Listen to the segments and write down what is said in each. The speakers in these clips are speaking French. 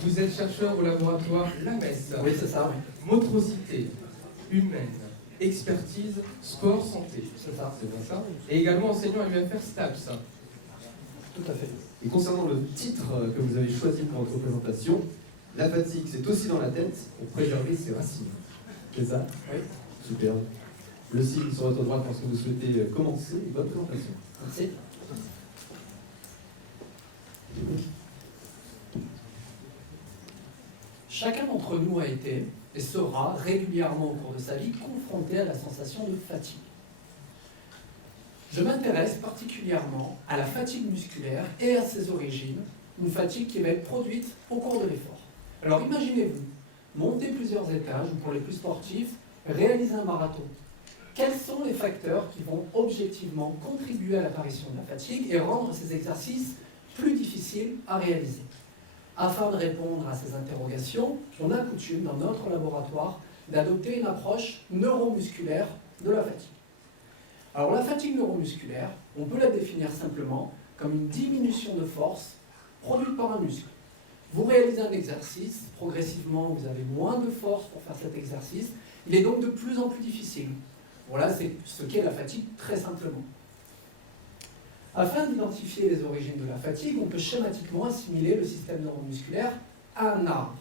Vous êtes chercheur au laboratoire LAMES. Oui, c'est ça, oui. Motricité humaine, expertise, sport, santé. C'est ça. C'est bien ça. Et également enseignant à l'UFR STAPS. Tout à fait. Et concernant le titre que vous avez choisi pour votre présentation, la fatigue, c'est aussi dans la tête pour préserver ses racines. C'est ça? Oui. Super. Le signe sur votre droite lorsque vous souhaitez commencer votre présentation. Merci. Chacun d'entre nous a été et sera régulièrement au cours de sa vie confronté à la sensation de fatigue. Je m'intéresse particulièrement à la fatigue musculaire et à ses origines, une fatigue qui va être produite au cours de l'effort. Alors imaginez-vous, monter plusieurs étages, ou pour les plus sportifs, réaliser un marathon. Quels sont les facteurs qui vont objectivement contribuer à l'apparition de la fatigue et rendre ces exercices plus difficiles à réaliser? Afin de répondre à ces interrogations, on a coutume dans notre laboratoire d'adopter une approche neuromusculaire de la fatigue. Alors la fatigue neuromusculaire, on peut la définir simplement comme une diminution de force produite par un muscle. Vous réalisez un exercice, progressivement vous avez moins de force pour faire cet exercice, il est donc de plus en plus difficile. Voilà c'est ce qu'est la fatigue très simplement. Afin d'identifier les origines de la fatigue, on peut schématiquement assimiler le système neuromusculaire à un arbre.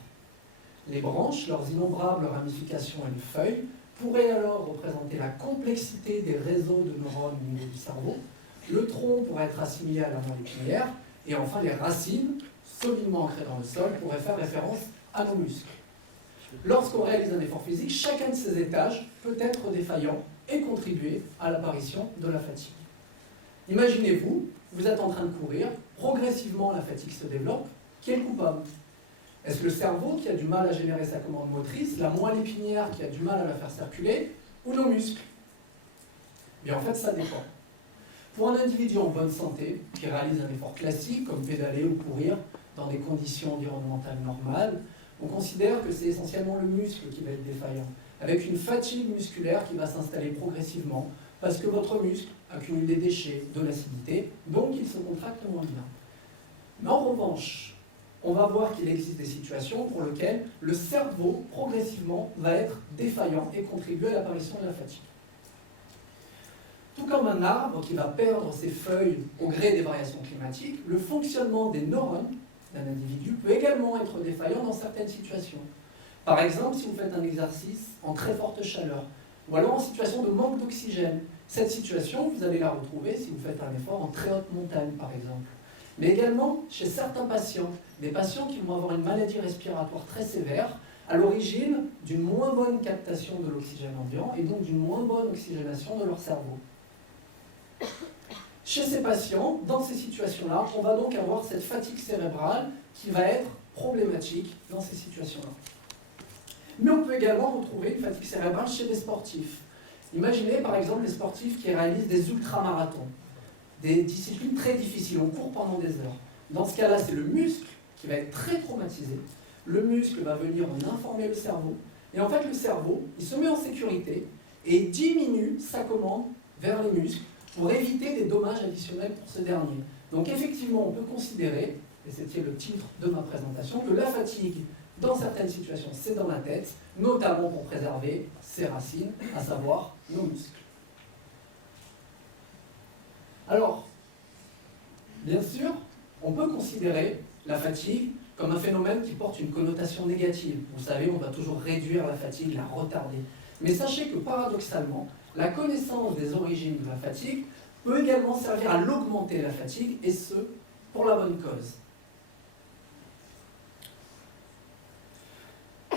Les branches, leurs innombrables ramifications et les feuilles pourraient alors représenter la complexité des réseaux de neurones au niveau du cerveau. Le tronc pourrait être assimilé à la moelle épinière, et enfin les racines, solidement ancrées dans le sol, pourraient faire référence à nos muscles. Lorsqu'on réalise un effort physique, chacun de ces étages peut être défaillant et contribuer à l'apparition de la fatigue. Imaginez-vous, vous êtes en train de courir, progressivement la fatigue se développe, qui est le coupable? Est-ce le cerveau qui a du mal à générer sa commande motrice, la moelle épinière qui a du mal à la faire circuler, ou nos muscles? Bien en fait ça dépend. Pour un individu en bonne santé, qui réalise un effort classique, comme pédaler ou courir, dans des conditions environnementales normales, on considère que c'est essentiellement le muscle qui va être défaillant, avec une fatigue musculaire qui va s'installer progressivement, parce que votre muscle accumule des déchets, de l'acidité, donc il se contracte moins bien. Mais en revanche, on va voir qu'il existe des situations pour lesquelles le cerveau, progressivement, va être défaillant et contribuer à l'apparition de la fatigue. Tout comme un arbre qui va perdre ses feuilles au gré des variations climatiques, le fonctionnement des neurones d'un individu peut également être défaillant dans certaines situations. Par exemple, si vous faites un exercice en très forte chaleur, ou alors en situation de manque d'oxygène. Cette situation, vous allez la retrouver si vous faites un effort en très haute montagne, par exemple. Mais également chez certains patients, des patients qui vont avoir une maladie respiratoire très sévère, à l'origine d'une moins bonne captation de l'oxygène ambiant et donc d'une moins bonne oxygénation de leur cerveau. Chez ces patients, dans ces situations-là, on va donc avoir cette fatigue cérébrale qui va être problématique dans ces situations-là. Mais on peut également retrouver une fatigue cérébrale chez des sportifs. Imaginez par exemple les sportifs qui réalisent des ultramarathons, des disciplines très difficiles, on court pendant des heures. Dans ce cas-là, c'est le muscle qui va être très traumatisé. Le muscle va venir en informer le cerveau. Et en fait, le cerveau, il se met en sécurité et diminue sa commande vers les muscles pour éviter des dommages additionnels pour ce dernier. Donc effectivement, on peut considérer, et c'était le titre de ma présentation, que la fatigue, dans certaines situations, c'est dans la tête, notamment pour préserver ses racines, à savoir nos muscles. Alors, bien sûr, on peut considérer la fatigue comme un phénomène qui porte une connotation négative. Vous savez, on va toujours réduire la fatigue, la retarder. Mais sachez que paradoxalement, la connaissance des origines de la fatigue peut également servir à l'augmenter la fatigue, et ce, pour la bonne cause.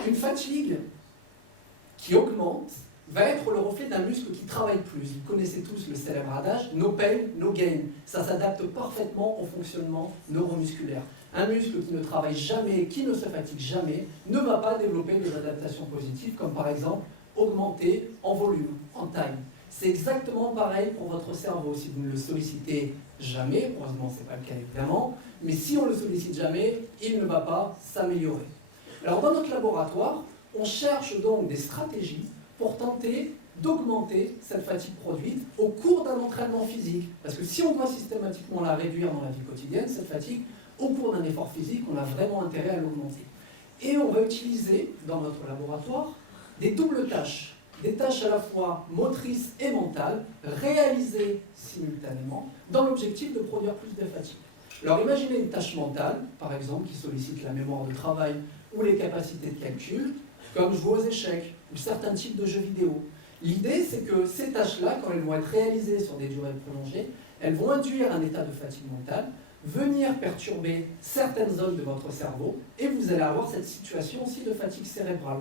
Une fatigue qui augmente va être le reflet d'un muscle qui travaille plus. Vous connaissez tous le célèbre adage « no pain, no gain ». Ça s'adapte parfaitement au fonctionnement neuromusculaire. Un muscle qui ne travaille jamais, qui ne se fatigue jamais, ne va pas développer des adaptations positives, comme par exemple augmenter en volume, en taille. C'est exactement pareil pour votre cerveau. Si vous ne le sollicitez jamais, heureusement ce n'est pas le cas évidemment, mais si on ne le sollicite jamais, il ne va pas s'améliorer. Alors dans notre laboratoire, on cherche donc des stratégies pour tenter d'augmenter cette fatigue produite au cours d'un entraînement physique. Parce que si on doit systématiquement la réduire dans la vie quotidienne, cette fatigue, au cours d'un effort physique, on a vraiment intérêt à l'augmenter. Et on va utiliser dans notre laboratoire des doubles tâches, des tâches à la fois motrices et mentales, réalisées simultanément, dans l'objectif de produire plus de fatigue. Alors imaginez une tâche mentale, par exemple, qui sollicite la mémoire de travail ou les capacités de calcul, comme jouer aux échecs ou certains types de jeux vidéo. L'idée, c'est que ces tâches-là, quand elles vont être réalisées sur des durées prolongées, elles vont induire un état de fatigue mentale, venir perturber certaines zones de votre cerveau, et vous allez avoir cette situation aussi de fatigue cérébrale.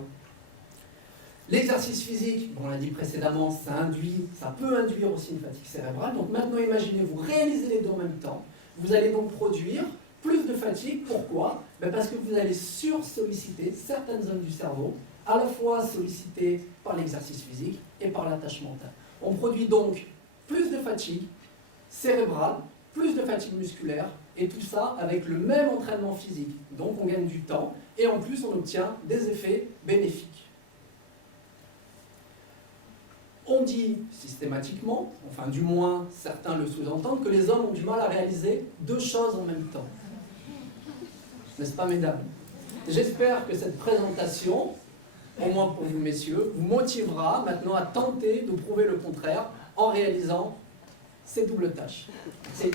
L'exercice physique, on l'a dit précédemment, ça peut induire aussi une fatigue cérébrale. Donc maintenant, imaginez, vous réalisez les deux en même temps. Vous allez donc produire plus de fatigue. Pourquoi? Parce que vous allez sursolliciter certaines zones du cerveau, à la fois sollicitées par l'exercice physique et par la tâche mentale. On produit donc plus de fatigue cérébrale, plus de fatigue musculaire, et tout ça avec le même entraînement physique. Donc on gagne du temps, et en plus on obtient des effets bénéfiques. On dit systématiquement, enfin du moins certains le sous-entendent, que les hommes ont du mal à réaliser deux choses en même temps. N'est-ce pas, mesdames? J'espère que cette présentation, au moins pour vous, messieurs, vous motivera maintenant à tenter de prouver le contraire en réalisant ces doubles tâches. Merci.